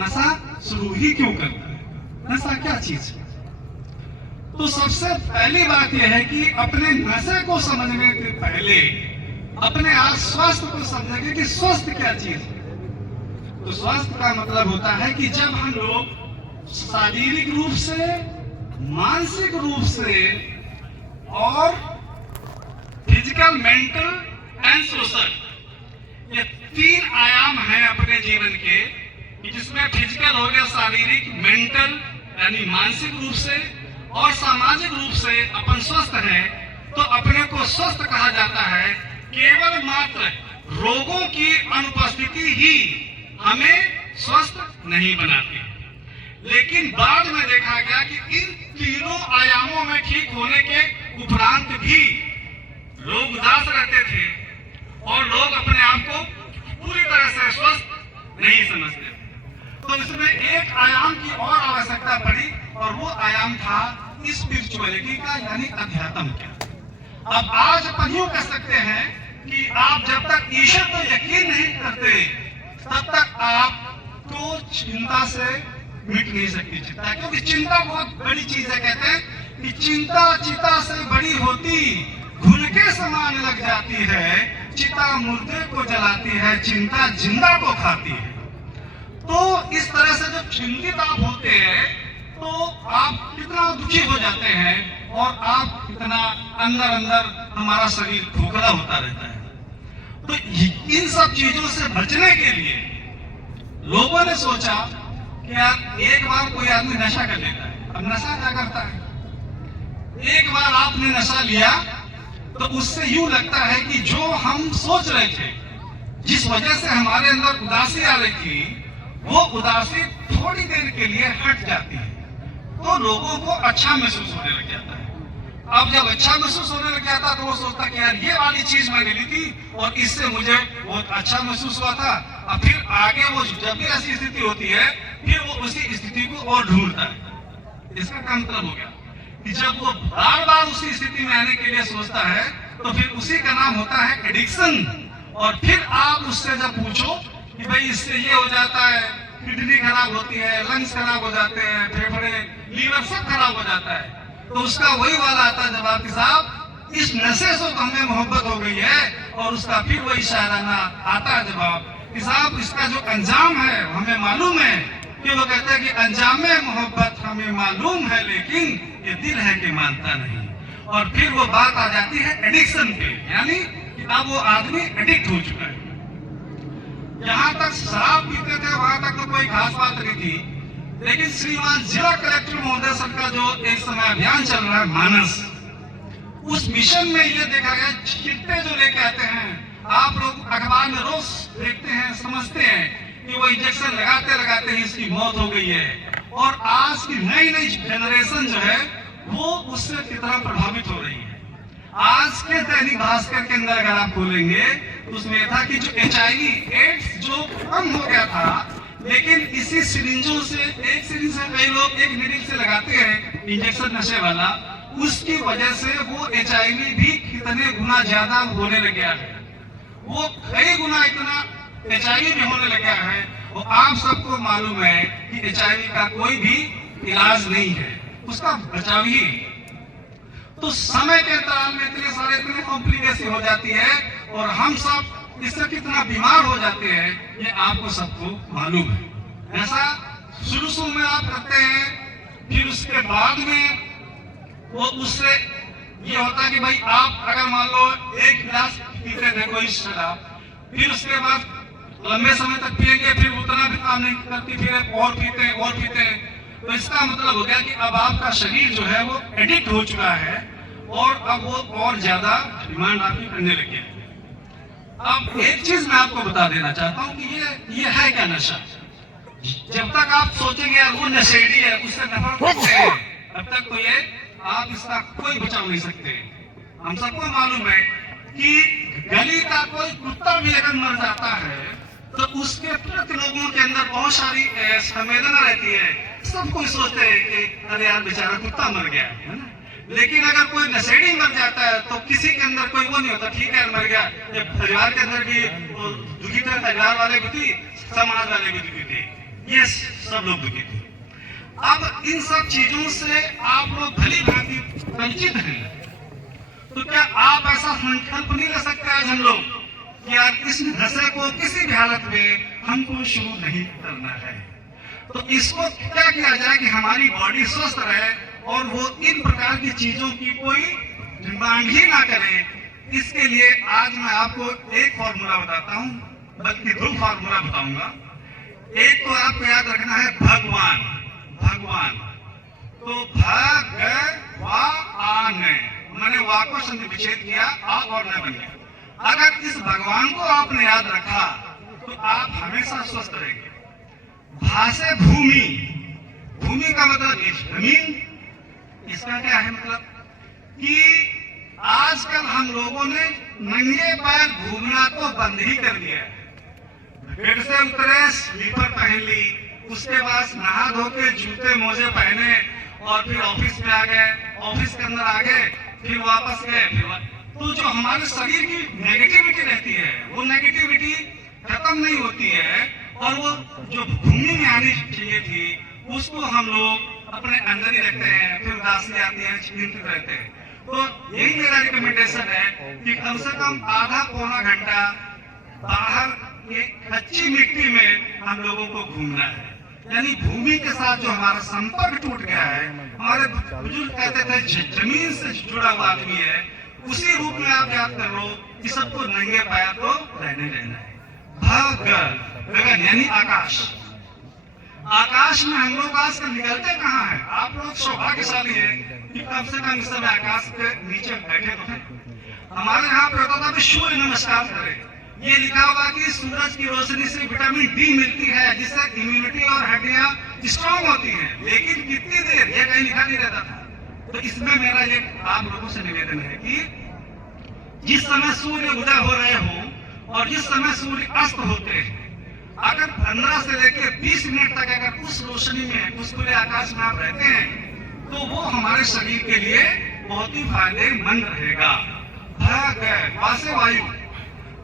नशा शुरू ही क्यों करता है, नशा क्या चीज है? तो सबसे पहली बात यह है कि अपने नशे को समझने के पहले अपने आप स्वास्थ्य को समझेंगे कि स्वस्थ क्या चीज है। तो स्वास्थ्य का मतलब होता है कि जब हम लोग शारीरिक रूप से, मानसिक रूप से और फिजिकल, मेंटल एंड सोशल, ये तीन आयाम हैं अपने जीवन के, जिसमें फिजिकल हो गया शारीरिक, मेंटल यानी मानसिक रूप से, और सामाजिक रूप से अपन स्वस्थ है। तो अपने को स्वस्थ कहा जाता है। केवल मात्र रोगों की अनुपस्थिति ही हमें स्वस्थ नहीं बनाती, लेकिन बाद में देखा गया कि इन तीनों आयामों में ठीक होने के उपरांत भी लोग उदास रहते थे और लोग अपने आप को पूरी तरह से स्वस्थ नहीं समझते। तो इसमें एक आयाम की और आवश्यकता पड़ी और वो आयाम था स्पिरिचुअलिटी का, यानी अध्यात्म का। अब आज अपन यूं कह सकते हैं कि आप जब तक ईश्वर पर यकीन नहीं करते तब तक आपको चिंता से मिट नहीं सकती चिंता, क्योंकि चिंता बहुत बड़ी चीज है। कहते हैं कि चिंता चिता से बड़ी होती, घुन के समान लग जाती है, चिता मुर्दे को जलाती है, चिंता जिंदा को खाती है। तो इस तरह से जब चिंतित आप होते हैं तो आप कितना दुखी हो जाते हैं और आप कितना अंदर अंदर हमारा शरीर खोखला होता रहता है। तो इन सब चीजों से बचने के लिए लोगों ने सोचा कि यार एक बार कोई आदमी नशा कर लेता है। अब नशा क्या करता है? एक बार आपने नशा लिया तो उससे यूं लगता है कि जो हम सोच रहे थे, जिस वजह से हमारे अंदर उदासी आ रही थी, वो उदासी थोड़ी देर के लिए हट जाती है, तो लोगों को अच्छा महसूस होने लग जाता है। अब जब अच्छा महसूस होने लग जाता तो वो सोचता कि यार ये वाली चीज मैंने ली थी और इससे मुझे बहुत अच्छा महसूस हुआ था। अब फिर आगे वो जब भी ऐसी स्थिति होती है फिर वो उसी स्थिति को और ढूंढता है। इसका क्या मतलब हो गया कि जब वो बार बार उसी स्थिति में आने के लिए सोचता है तो फिर उसी का नाम होता है एडिक्शन। और फिर आप उससे जब पूछो कि भाई इससे ये हो जाता है, किडनी खराब होती है, लंग्स खराब हो जाते हैं, फेफड़े, लीवर सब खराब हो जाता है, तो उसका वही वाला आता है जवाब कि साहब इस नशे से तो हमें मोहब्बत हो गई है। और उसका फिर वही शायराना आता है जवाब कि साहब इसका जो अंजाम है हमें मालूम है। कि वो कहते हैं कि अंजाम मोहब्बत हमें मालूम है लेकिन ये दिल है कि मानता नहीं। और फिर वो बात आ जाती है एडिक्शन पे, यानी कि अब वो आदमी एडिक्ट हो चुका है। जहां तक शराब पीते थे वहां तक तो कोई खास बात नहीं थी, लेकिन श्रीमान जिला कलेक्टर महोदय सर का जो एक समय अभियान चल रहा है मानस, उस मिशन में ये देखा गया चिट्टे जो लेके आते हैं, आप लोग अखबार में रोज देखते हैं, समझते हैं कि वो इंजेक्शन लगाते लगाते ही इसकी मौत हो गई है। और आज की नई नई जनरेशन जो है वो उससे कितना प्रभावित हो रही है। आज के दैनिक भास्कर के अंदर अगर आप खोलेंगे तो उसमें था कि जो HIV एड्स जो कम हो गया था, लेकिन इसी सिरिंजों से, एक सिरिंज से कई लोग एक नीडल से लगाते हैं इंजेक्शन नशे वाला, उसकी वजह से वो HIV भी कितने गुना ज्यादा होने लग गया है। वो कई गुना इतना HIV भी होने लगा है। वो आप सबको मालूम है कि HIV का कोई भी इलाज नहीं है, उसका बचाव ही। तो समय के अंतराल में इतने कॉम्प्लिकेशन हो जाती है और हम सब इससे कितना बीमार हो जाते हैं ये आपको सबको मालूम है। ऐसा शुरू में आप करते हैं, फिर उसके बाद में वो उससे ये होता है कि भाई आप अगर मान लो एक गिलास पीते थे कोई शराब, फिर उसके बाद लंबे समय तक पिएंगे, फिर उतना भी काम नहीं करती, फिर और पीते हैं। तो इसका मतलब हो गया कि अब आपका शरीर जो है वो एडिक्ट हो चुका है और अब वो और ज्यादा डिमांड आपकी करने लग गया। अब एक चीज मैं आपको बता देना चाहता हूँ कि ये है क्या नशा। जब तक आप सोचेंगे यार वो नशेड़ी है, उससे नफरत करते हैं, तब तक तो ये आप इसका कोई बचाव नहीं सकते। हम सबको मालूम है कि गली का कोई कुत्ता भी अगर मर जाता है तो उसके प्रति लोगों के अंदर बहुत सारी संवेदना रहती है। सब कोई सोचते हैं कि अरे यार बेचारा कुत्ता मर गया है ना। लेकिन अगर कोई नशेड़ी मर जाता है तो किसी के अंदर कोई वो नहीं होता, ठीक है मर गया। परिवार के अंदर भी दुखी थे, परिवार वाले भी थी, समाज वाले भी दुखी थे। ये सब लोग दुखी थे। अब इन सब चीजों से आप लोग भली भांति परिचित हैं, तो क्या आप ऐसा संकल्प नहीं ले सकते आज हम लोग कि यार इस नशे को किसी भी हालत में हमको शुरू नहीं करना है। तो इसको क्या किया जाए कि हमारी बॉडी स्वस्थ रहे और वो इन प्रकार की चीजों की कोई डिमांड ही ना करे। इसके लिए आज मैं आपको एक फॉर्मूला बताता हूं, बल्कि 2 फॉर्मूला बताऊंगा। एक तो आपको याद रखना है भगवान, भगवान तो भगवान, मैंने वा को संधि विच्छेद किया, आ और न बन गया। अगर इस भगवान को आपने याद रखा तो आप हमेशा स्वस्थ रहेंगे। भा से भूमि, भूमि का मतलब जमीन। इसका क्या है मतलब कि आजकल हम लोगों ने नंगे पैर घूमना तो बंद ही कर दिया है। बेड से उतरे, स्लीपर पहन ली, उसके बाद नहा धो के जूते मोजे पहने और फिर ऑफिस में आ गए, ऑफिस के अंदर आ गए, फिर वापस गए। तो जो हमारे शरीर की नेगेटिविटी रहती है वो नेगेटिविटी खत्म नहीं होती है, और वो जो भूमि में आनी चाहिए थी उसको हम लोग अपने अंदर ही रखते हैं, फिर उदासी आती है, चिंतित रहते हैं। तो यही मेरा रिकमेंडेशन है कि कम से कम आधा पौना घंटा बाहर ये कच्ची मिट्टी में हम लोगों को घूमना है। यानी भूमि के साथ जो हमारा संपर्क टूट गया है, हमारे बुजुर्ग कहते थे जमीन से जुड़ा हुआ आदमी है, उसी रूप में आप याद कर लो कि सबको नंगे पैर तो रहने देना है। गगन यानी आकाश, आकाश में हम लोग आजकल निकलते कहाँ हैं? आप लोग सौभाग्यशाली है कि कम से कम इस समय आकाश के नीचे बैठे तो हैं। हमारे यहाँ पे होता था कि सूर्य नमस्कार करें, ये लिखा होगा कि सूरज की रोशनी से विटामिन डी मिलती है जिससे इम्यूनिटी और हड्डियां स्ट्रांग होती हैं, लेकिन कितनी देर ये कहीं लिखा नहीं रहता था। तो इसमें मेरा ये आप लोगों से निवेदन है कि जिस समय सूर्य उदय हो रहे हो और जिस समय सूर्य अस्त होते हैं, अगर 15 से लेकर 20 मिनट तक अगर उस रोशनी में, उस खुले आकाश में आप रहते हैं तो वो हमारे शरीर के लिए बहुत ही फायदेमंद रहेगा। वासे वायु,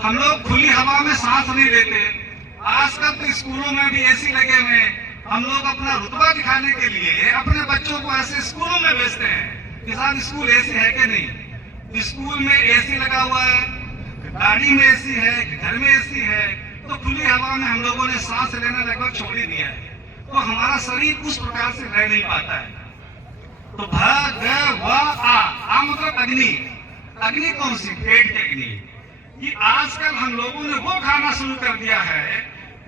हम लोग खुली हवा में सांस नहीं लेते। आजकल तो स्कूलों में भी एसी लगे हुए हैं, हम लोग अपना रुतबा दिखाने के लिए अपने बच्चों को ऐसे स्कूलों में भेजते हैं कि साहब स्कूल एसी है कि नहीं। स्कूल में एसी लगा हुआ है, गाड़ी में एसी है, घर में एसी है, तो खुली हवा में हम लोगों ने सांस लेना लगभग छोड़ ही दिया है। तो हमारा शरीर उस प्रकार से रह नहीं पाता है। तो भगवा मतलब अग्नि, अग्नि कौन सी? पेट की अग्नि। कि आजकल हम लोगों ने वो खाना शुरू कर दिया है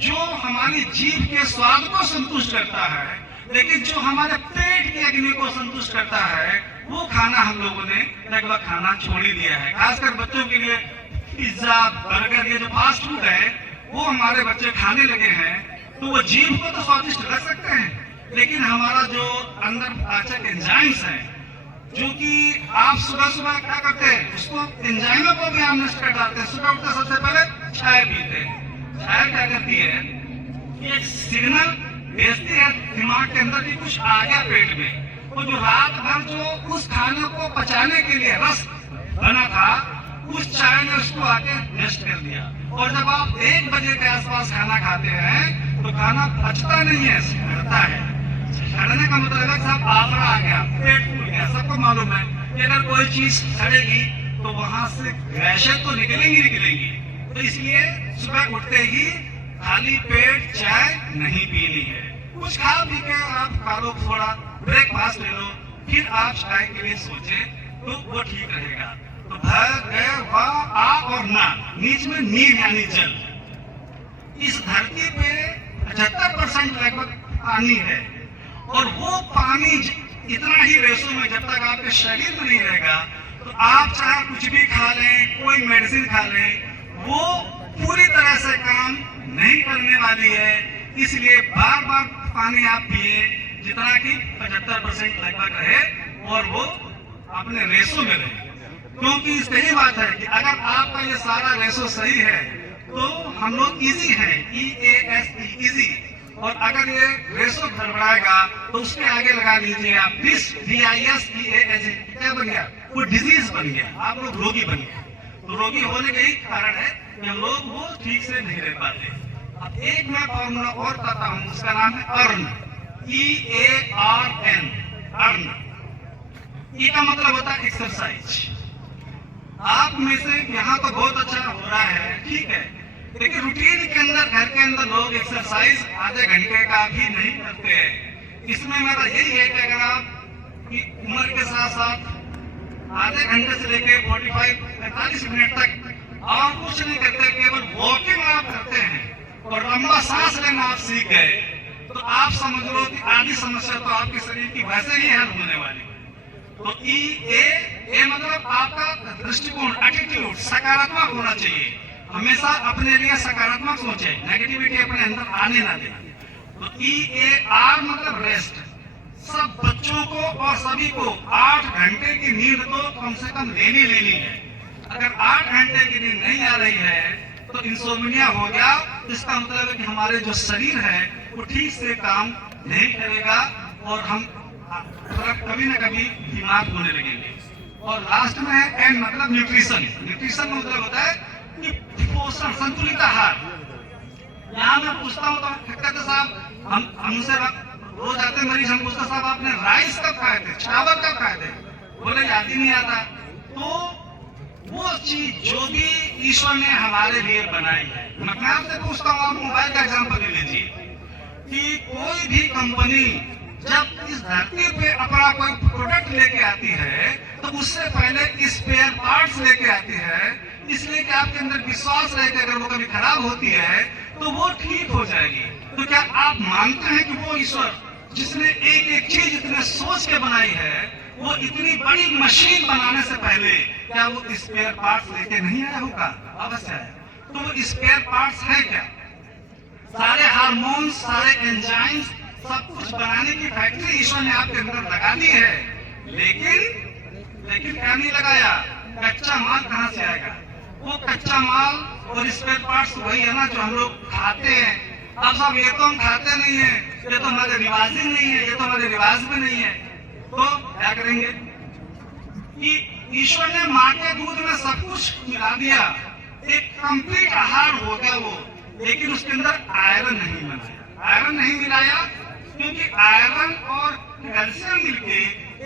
जो हमारी जीभ के स्वाद को संतुष्ट करता है, लेकिन जो हमारे पेट की अग्नि को संतुष्ट करता है वो खाना हम लोगों ने लगभग खाना छोड़ ही दिया है। खासकर बच्चों के लिए पिज्जा, बर्गर, ये जो फास्ट फूड है वो हमारे बच्चे खाने लगे हैं। तो वो जीभ को तो स्वादिष्ट लग सकते हैं, लेकिन हमारा जो अंदर पाचक एंजाइम्स है, जो कि आप सुबह सुबह क्या करते हैं, उसको एंजाइमों को भी हम नष्ट कर डालते हैं। सुबह उठते सबसे पहले चाय पीते हैं। चाय क्या करती है कि एक सिग्नल भेजती है दिमाग के अंदर कि कुछ आ गया पेट में। तो जो रात भर जो उस खाने को पचाने के लिए रस बना था, उस चाय ने उसको आके नष्ट कर दिया। और जब आप 1 बजे के आसपास खाना खाते हैं तो खाना पचता नहीं है, सड़ता है। सड़ने का मतलब है साहब आफरा आ गया, पेट फूल गया। सबको मालूम है कि अगर कोई चीज सड़ेगी तो वहां से गैसें तो निकलेंगी निकलेंगी। तो इसलिए सुबह उठते ही खाली पेट चाय नहीं पीनी है। कुछ खा पी के आप खा लो, थोड़ा ब्रेकफास्ट ले लो, फिर आप चाय के लिए सोचे तो वो ठीक रहेगा। तो भगवा आ और ना, बीच में नीर यानी जल। इस धरती पे 75% लगभग पानी है, और वो पानी इतना ही रेशो में जब तक आपके शरीर में नहीं रहेगा तो आप चाहे कुछ भी खा लें, कोई मेडिसिन खा लें, वो पूरी तरह से काम नहीं करने वाली है। इसलिए बार बार पानी आप पिए जितना कि 75% लगभग रहे और वो अपने रेशो में रहे। क्योंकि सही बात है कि अगर आपका ये सारा रेशो सही है तो हम लोग इजी है, EASE इजी। और अगर ये रेशो गड़बड़ाएगा तो उसके आगे लगा लीजिए आप DISEASE, क्या बन गया? वो डिजीज बन गया, आप लोग रोगी बन गए। तो रोगी होने का ही कारण है कि हम लोग वो ठीक से नहीं रह पाते। अब एक मैं फॉर्मूला और बताता हूं, उसका नाम है अर्न, EARN, अर्न। ई का मतलब होता है एक्सरसाइज। आप में से यहाँ तो बहुत अच्छा हो रहा है, ठीक है, लेकिन रूटीन के अंदर घर के अंदर लोग एक्सरसाइज आधे घंटे का भी नहीं करते हैं। इसमें मेरा यही है कि अगर आप की उम्र के साथ साथ आधे घंटे से लेकर 45-45 मिनट तक और कुछ नहीं करते, केवल वॉकिंग आप करते हैं और लंबा सांस लेना आप सीख गए, तो आप समझ लो कि आधी समस्या तो आपके शरीर की वैसे ही हल होने वाली। तो ए मतलब आपका दृष्टिकोण, एटीट्यूड सकारात्मक होना चाहिए। हमेशा अपने लिए सकारात्मक सोचे, नेगेटिविटी अपने अंदर आने ना दे। तो EAR मतलब रेस्ट। सब बच्चों को और सभी को 8 घंटे की नींद तो कम से कम लेनी है। अगर 8 घंटे की नींद नहीं आ रही है तो इंसोम्निया हो गया। इसका मतलब है कि हमारे जो शरीर है वो ठीक से काम नहीं करेगा और हम कभी न कभी बीमार होने लगेंगे। और लास्ट में है एन मतलब न्यूट्रिशन। न्यूट्रिशन मतलब होता है कि पोषण, संतुलित आहार। यहाँ मैं पूछता हूँ तो कहते साहब, हमसे रोज आते मरीज, हम पूछते साहब आपने राइस कब खाए थे, चावल कब खाए थे, बोले याद ही नहीं आता। तो वो चीज जो भी ईश्वर ने हमारे लिए बनाई है, मैं आपसे पूछता हूँ, आप मोबाइल का एग्जाम्पल ले लीजिए कि कोई भी कंपनी जब इस धरती पे अपना कोई प्रोडक्ट लेके आती है तो उससे पहले स्पेयर पार्ट्स लेके आती है, इसलिए कि आपके अंदर विश्वास रहे कि अगर वो कभी खराब होती है तो वो ठीक हो जाएगी। तो क्या आप मानते हैं कि वो ईश्वर जिसने एक एक चीज इतने सोच के बनाई है, वो इतनी बड़ी मशीन बनाने से पहले क्या वो स्पेयर पार्ट्स लेके नहीं आया होगा? अवश्य है। तो वो स्पेयर पार्ट्स है क्या? सारे हार्मोन्स, सारे एंजाइम्स, सब कुछ बनाने की फैक्ट्री ईश्वर ने आपके अंदर लगा दी है, लेकिन क्या नहीं लगाया? कच्चा माल कहाँ से आएगा? वो कच्चा माल और स्पेयर पार्ट्स वही है ना जो हम लोग खाते हैं। अब सब ये तो हम खाते नहीं है, ये तो हमारे रिवाज ही नहीं है, ये तो हमारे रिवाज में नहीं है, तो क्या करेंगे? कि ईश्वर ने माँ के दूध में सब कुछ मिला दिया, एक कंप्लीट आहार हो गया वो, लेकिन उसके अंदर आयरन नहीं बनाया, आयरन नहीं मिलाया, क्योंकि आयरन और कैल्शियम मिलके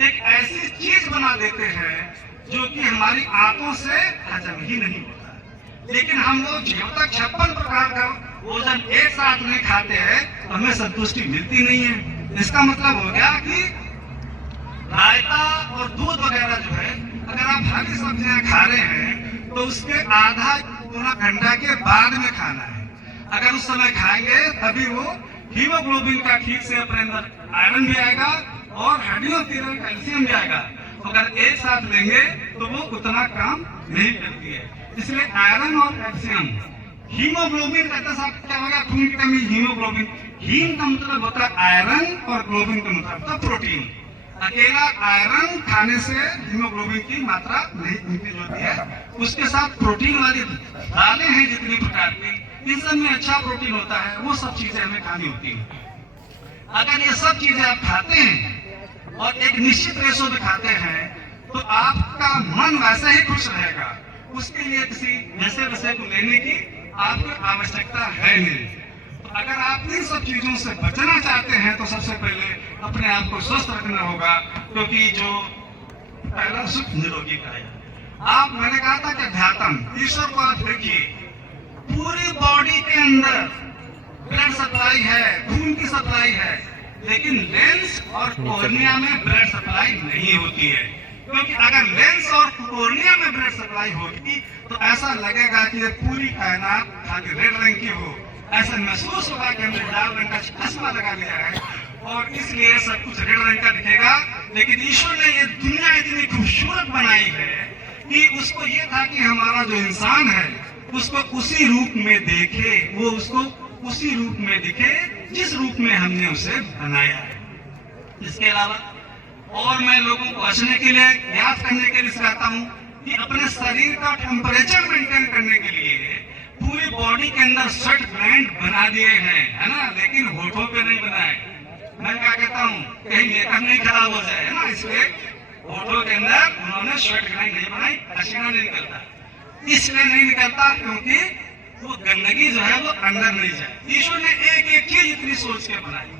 एक ऐसी चीज बना देते हैं जो कि हमारी आंतों से हजम ही नहीं होता। लेकिन हम लोग जब तक 56 प्रकार का भोजन एक साथ नहीं खाते हैं तो हमें संतुष्टि मिलती नहीं है। इसका मतलब हो गया कि रायता और दूध वगैरह जो है, अगर आप हरी सब्जियां खा रहे हैं तो उसके आधा पौना घंटा के बाद में खाना है। अगर उस समय खाएंगे तभी वो हीमोग्लोबिन का ठीक से अपने अंदर आयरन भी आएगा और हड्डियों के अंदर कैल्शियम भी आएगा। अगर एक साथ लेंगे तो वो उतना काम नहीं करती है। इसलिए आयरन और कैल्शियम, हीमोग्लोबिन कहते साहब क्या होगा? खून की कमी, हीमोग्लोबिन। हीम का मतलब होता है आयरन और ग्लोबिन का मतलब होता है प्रोटीन। अकेला आयरन खाने से हीमोग्लोबिन की मात्रा नहीं इंक्रीज होती है, उसके साथ प्रोटीन वाली दालें हैं जितनी प्रकार की, इन सब में अच्छा प्रोटीन होता है, वो सब चीजें हमें खानी होती है। अगर ये सब चीजें आप खाते हैं और एक निश्चित रेशो में खाते हैं तो आपका मन वैसा ही खुश रहेगा। उसके लिए किसी नशे वशे को लेने की आपको आवश्यकता है नहीं। तो अगर आप इन सब चीजों से बचना चाहते हैं तो सबसे पहले अपने आप को स्वस्थ रखना होगा, क्योंकि जो पहला सुख निरोगी का है। मैंने कहा था कि अध्यात्म, ईश्वर को आप देखिए, पूरी बॉडी के अंदर ब्लड सप्लाई है, खून की सप्लाई है, लेकिन लेंस और कॉर्निया में ब्लड सप्लाई नहीं होती है। क्योंकि अगर लेंस और कॉर्निया में ब्लड सप्लाई होगी तो ऐसा लगेगा कि ये पूरी कायनात खाली रेड रंग की हो, ऐसा महसूस होगा कि हमने लाल रंग का चश्मा लगा लिया है और इसलिए सब कुछ रेड रंग का दिखेगा। लेकिन ईश्वर ने ये दुनिया इतनी खूबसूरत बनाई है कि उसको ये था कि हमारा जो इंसान है उसको उसी रूप में देखे, वो उसको उसी रूप में दिखे जिस रूप में हमने उसे बनाया है। इसके अलावा और मैं लोगों को हंसने के लिए, याद करने के लिए सिखाता हूँ कि अपने शरीर का टेम्परेचर मेंटेन करने के लिए पूरी बॉडी के अंदर स्वेट ग्लैंड बना दिए हैं, है ना, लेकिन होठों पे नहीं बनाए। मैं क्या कहता हूँ, कहीं मेकअप नहीं खराब हो जाए, है ना, इसलिए होठों के अंदर उन्होंने स्वेट ग्लैंड नहीं बनाई, पसीना नहीं निकलता। इसलिए नहीं निकलता क्योंकि वो गंदगी जो है वो अंदर नहीं जाए। ईश्वर ने एक एक चीज इतनी सोच के बनाई।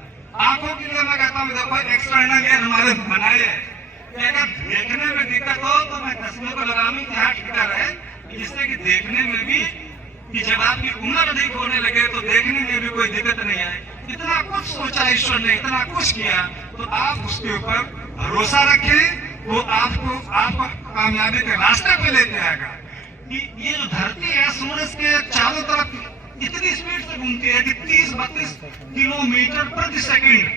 आंखों के लिए मैं कहता हूँ देखो एक्सटर्नल एयर हमारे बनाए है, अगर देखने में दिक्कत हो तो मैं चश्मे को लगाऊं कि हाँ ठीक है, जिससे कि देखने में भी, कि जब आपकी उम्र अधिक होने लगे तो देखने में भी कोई दिक्कत नहीं आए। इतना कुछ सोचा ईश्वर ने, इतना कुछ किया, तो आप उसके ऊपर भरोसा रखें, वो आपको कामयाबी के रास्ते पे लेके आएगा। कि ये जो धरती है सूरज के चारों तरफ इतनी स्पीड से घूमती है कि 30-32 किलोमीटर प्रति सेकंड